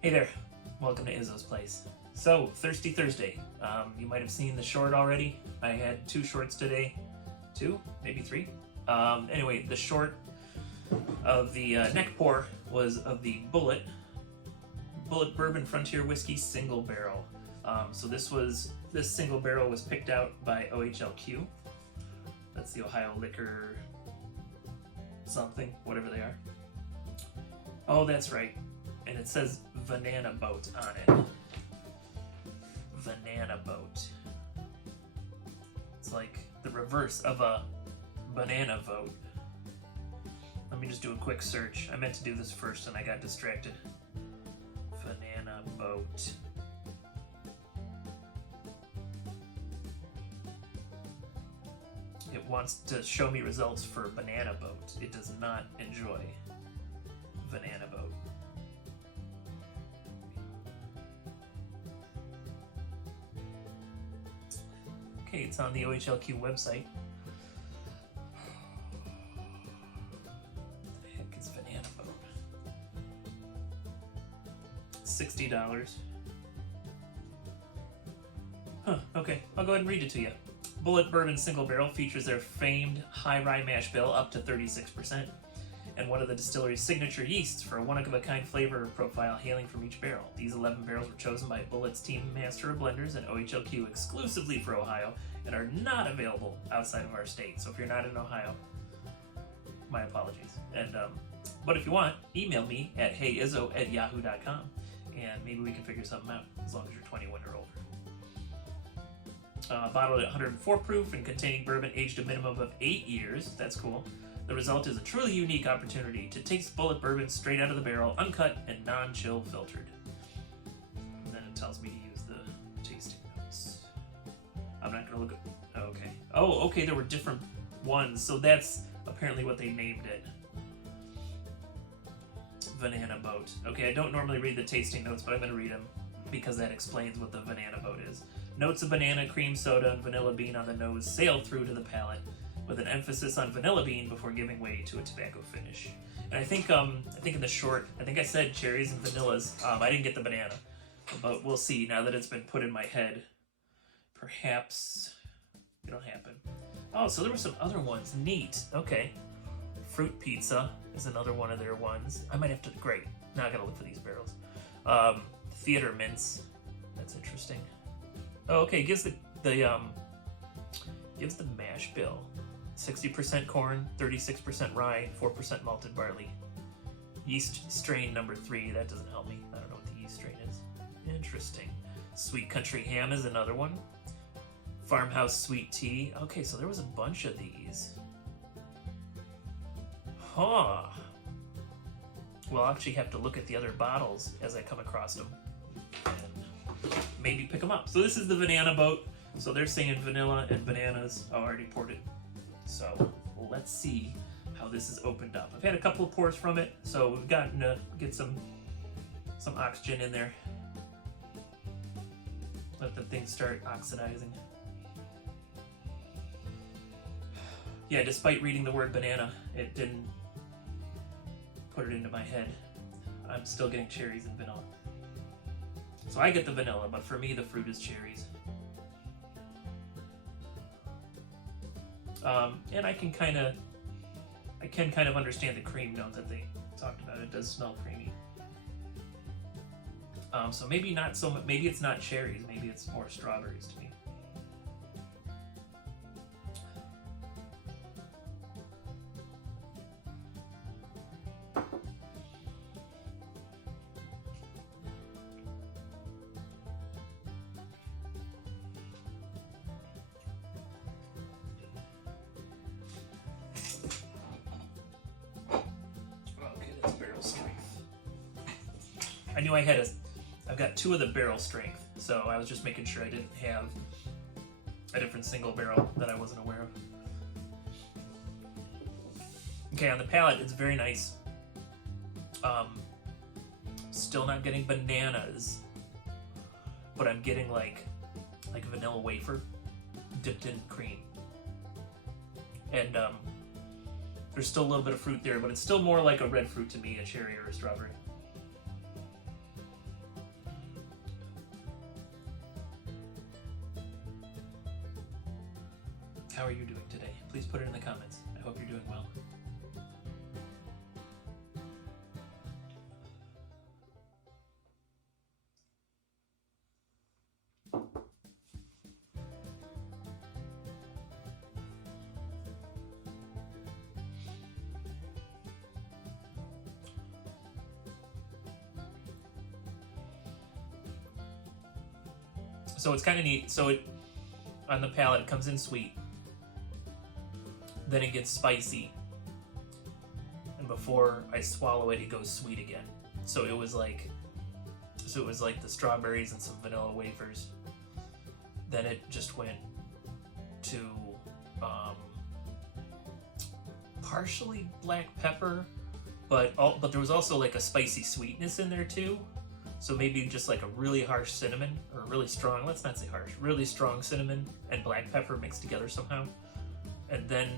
Hey there, welcome to Izzo's Place. So, Thirsty Thursday. You might have seen the short already. I had 2 shorts today. 2? Maybe 3? Anyway, the short of the neck pour was of the Bullet Bourbon Frontier Whiskey Single Barrel. This single barrel was picked out by OHLQ. That's the Ohio Liquor something, whatever they are. Oh, that's right. And it says Banana Boat on it. Banana Boat. It's like the reverse of a banana vote. Let me just do a quick search. I meant to do this first and I got distracted. Banana Boat. It wants to show me results for Banana Boat. It does not enjoy Banana Boat. Okay, it's on the OHLQ website. What the heck is Banana Boat? $60. Huh, okay, I'll go ahead and read it to you. Bullet Bourbon Single Barrel features their famed high rye mash bill up to 36%, and one of the distillery's signature yeasts for a one-of-a-kind flavor profile hailing from each barrel. These 11 barrels were chosen by Bullet's team master of blenders and OHLQ exclusively for Ohio and are not available outside of our state. So if you're not in Ohio, my apologies. But if you want, email me at heyizzo@yahoo.com and maybe we can figure something out as long as you're 21 or older. Bottled at 104 proof and containing bourbon aged a minimum of 8 years. That's cool. The result is a truly unique opportunity to taste Bullet Bourbon straight out of the barrel, uncut and non-chill filtered. And then it tells me to use the tasting notes. I'm not going to look at... Okay. Oh, okay, there were different ones, so that's apparently what they named it. Banana Boat. Okay, I don't normally read the tasting notes, but I'm going to read them because that explains what the Banana Boat is. Notes of banana, cream soda, and vanilla bean on the nose sail through to the palate, with an emphasis on vanilla bean before giving way to a tobacco finish. And I think in the short, I think I said cherries and vanillas. I didn't get the banana, but we'll see. Now that it's been put in my head, perhaps it'll happen. Oh, so there were some other ones. Neat. Okay. Fruit Pizza is another one of their ones. I might have to. Great. Now I gotta look for these barrels. Theater Mints. That's interesting. Oh, okay. Gives the mash bill. 60% corn, 36% rye, 4% malted barley. Yeast strain number 3. That doesn't help me. I don't know what the yeast strain is. Interesting. Sweet Country Ham is another one. Farmhouse Sweet Tea. Okay, so there was a bunch of these. Huh. We'll actually have to look at the other bottles as I come across them. And maybe pick them up. So this is the Banana Boat. So they're saying vanilla and bananas. Oh, I already poured it. So let's see how this is opened up. I've had a couple of pours from it, so we've gotten to get some oxygen in there. Let the thing start oxidizing. Yeah, despite reading the word banana, it didn't put it into my head. I'm still getting cherries and vanilla. So I get the vanilla, but for me the fruit is cherries. And I can kind of understand the cream note that they talked about. It does smell creamy. So maybe not so much. Maybe it's not cherries. Maybe it's more strawberries to me. I knew I've got 2 of the barrel strength, so I was just making sure I didn't have a different single barrel that I wasn't aware of. Okay, on the palate, it's very nice. Still not getting bananas, but I'm getting like vanilla wafer dipped in cream. And there's still a little bit of fruit there, but it's still more like a red fruit to me, a cherry or a strawberry. How are you doing today? Please put it in the comments. I hope you're doing well. So it's kind of neat. So it on the palate it comes in sweet, then it gets spicy, and before I swallow it, it goes sweet again. So it was like the strawberries and some vanilla wafers. Then it just went to partially black pepper, but there was also like a spicy sweetness in there too. So maybe just like a really harsh cinnamon, or really strong, let's not say harsh, really strong cinnamon and black pepper mixed together somehow. And then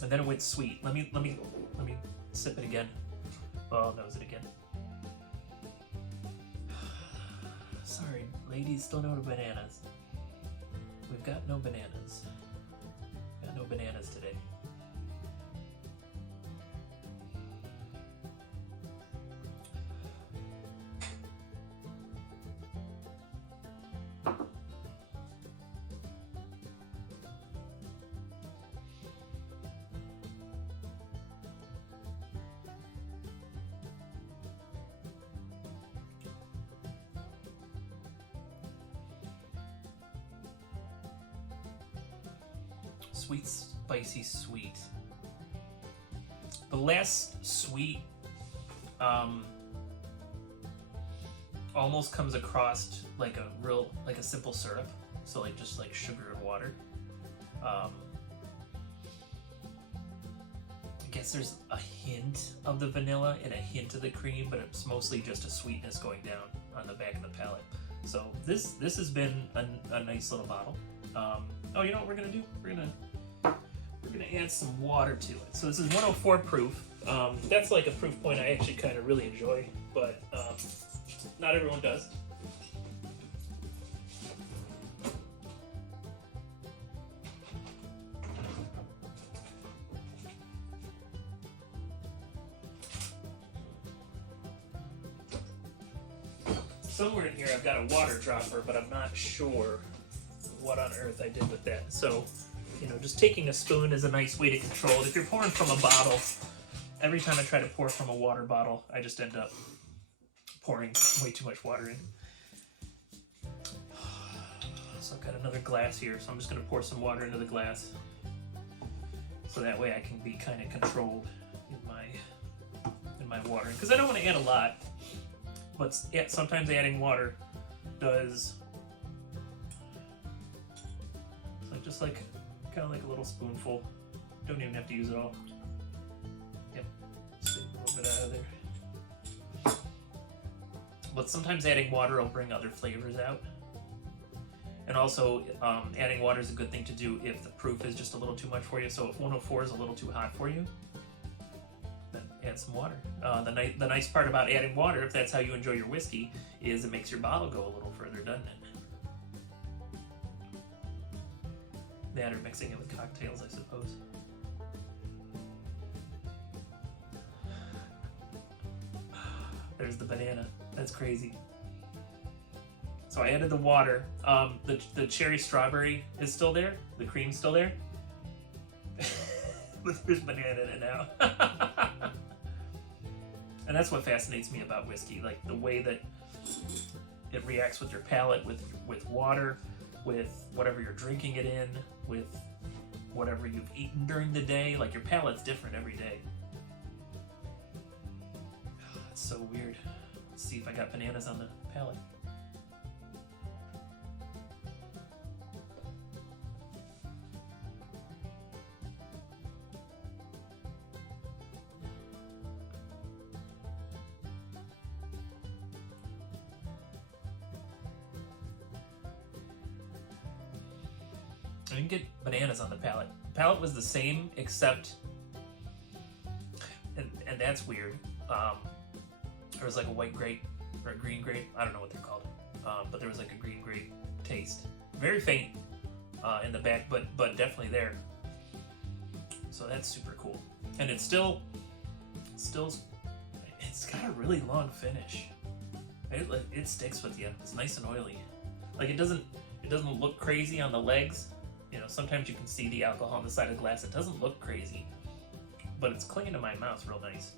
it went sweet. Let me sip it again. Oh, I'll nose it again. Sorry, ladies, don't know the bananas. We've got no bananas. Got no bananas today. Sweet, spicy, sweet. The last sweet almost comes across like a simple syrup. So like just like sugar and water. I guess there's a hint of the vanilla and a hint of the cream, but it's mostly just a sweetness going down on the back of the palate. So this has been a nice little bottle. Oh, you know what we're gonna do? We're gonna add some water to it. So this is 104 proof. That's like a proof point I actually kind of really enjoy, but not everyone does. Somewhere in here I've got a water dropper, but I'm not sure what on earth I did with that. So, you know, just taking a spoon is a nice way to control it. If you're pouring from a bottle, every time I try to pour from a water bottle, I just end up pouring way too much water in. So I've got another glass here, so I'm just going to pour some water into the glass. So that way I can be kind of controlled in my watering. Because I don't want to add a lot, but sometimes adding water does... So just like... kind of like a little spoonful. Don't even have to use it all. Yep. Save a little bit out of there. But sometimes adding water will bring other flavors out. And also, adding water is a good thing to do if the proof is just a little too much for you. So if 104 is a little too hot for you, then add some water. The nice part about adding water, if that's how you enjoy your whiskey, is it makes your bottle go a little further, doesn't it? That or mixing it with cocktails, I suppose. There's the banana. That's crazy. So I added the water. The cherry strawberry is still there. The cream's still there. But there's banana in it now. And that's what fascinates me about whiskey, like the way that it reacts with your palate, with water, with whatever you're drinking it in, with whatever you've eaten during the day. Like your palate's different every day. It's so weird. Let's see if I got bananas on the palate. I didn't get bananas on the palate. The palate was the same, except, and that's weird. There was like a white grape or a green grape. I don't know what they're called, but there was like a green grape taste, very faint. in the back, but definitely there. So that's super cool, and it's still it's got a really long finish. It sticks with you. It's nice and oily. Like it doesn't look crazy on the legs. You know, sometimes you can see the alcohol on the side of the glass. It doesn't look crazy, but it's clinging to my mouth real nice.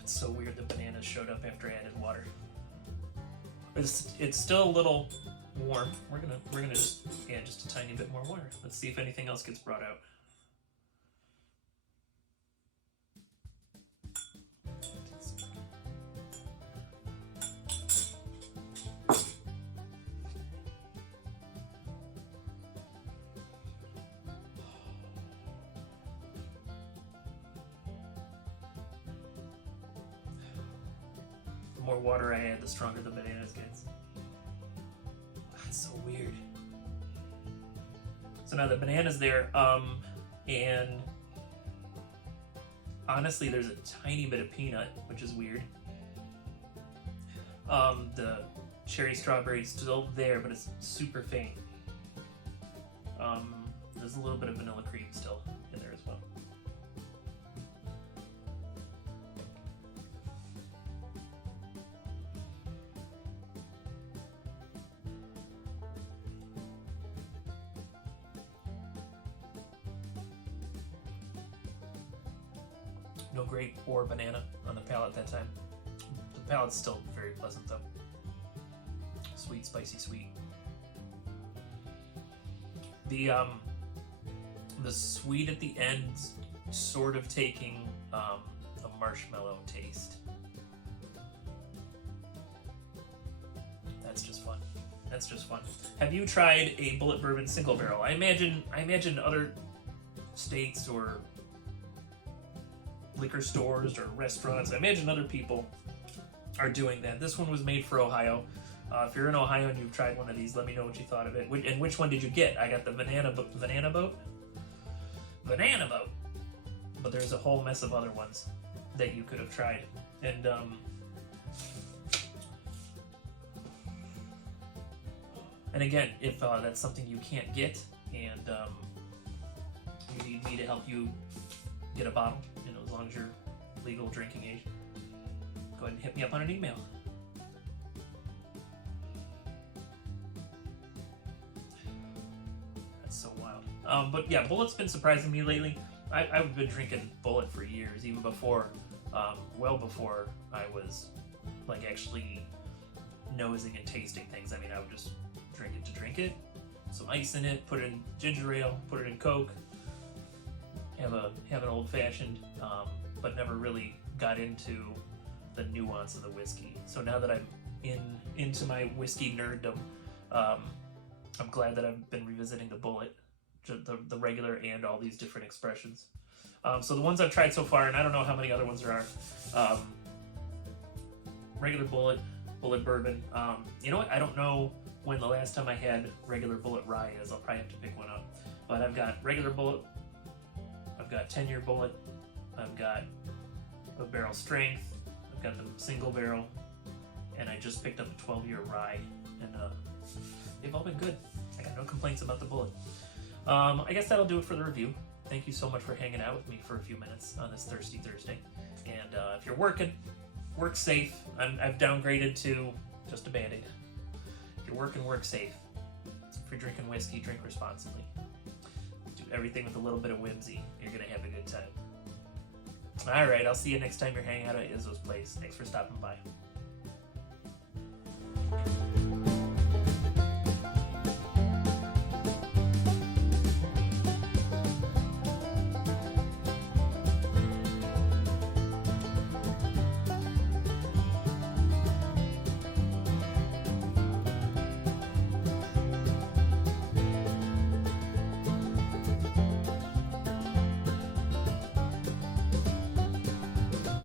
It's so weird the bananas showed up after I added water. It's still a little warm. We're gonna just add just a tiny bit more water. Let's see if anything else gets brought out. The more water I add, the stronger the bananas gets. That's so weird. So now the banana's there, and honestly, there's a tiny bit of peanut, which is weird. The cherry strawberry is still there, but it's super faint. There's a little bit of vanilla cream still in there as well. No grape or banana on the palate that time. The palate's still very pleasant though. Sweet, spicy, sweet. The sweet at the end, sort of taking a marshmallow taste. That's just fun. That's just fun. Have you tried a bullet bourbon single barrel? I imagine other states or liquor stores or restaurants, I imagine other people are doing that. This one was made for Ohio. If you're in Ohio and you've tried one of these, let me know what you thought of it. And which one did you get? I got the banana boat. But there's a whole mess of other ones that you could have tried. And again, if that's something you can't get and you need me to help you get a bottle, you know, as long as you're legal drinking age, go ahead and hit me up on an email. That's so wild. But yeah, Bullet's been surprising me lately. I've been drinking Bullet for years, even before, well before I was like actually nosing and tasting things. I mean, I would just drink it to drink it, some ice in it, put it in ginger ale, put it in Coke, have an old fashioned, but never really got into the nuance of the whiskey. So now that I'm into my whiskey nerddom, I'm glad that I've been revisiting the Bullet, the regular and all these different expressions. So the ones I've tried so far, and I don't know how many other ones there are, regular Bullet bourbon. You know what? I don't know when the last time I had regular Bullet rye is. I'll probably have to pick one up. But I've got regular Bullet, I've got 10-year Bullet, I've got a barrel strength, I've got the single barrel, and I just picked up a 12-year rye, and they've all been good. I got no complaints about the Bullet. I guess that'll do it for the review. Thank you so much for hanging out with me for a few minutes on this Thirsty Thursday. And if you're working, work safe. I've downgraded to just a Band-Aid. If you're working, work safe. If you're drinking whiskey, drink responsibly. Do everything with a little bit of whimsy. You're going to have a good time. All right, I'll see you next time you're hanging out at Izzo's place. Thanks for stopping by.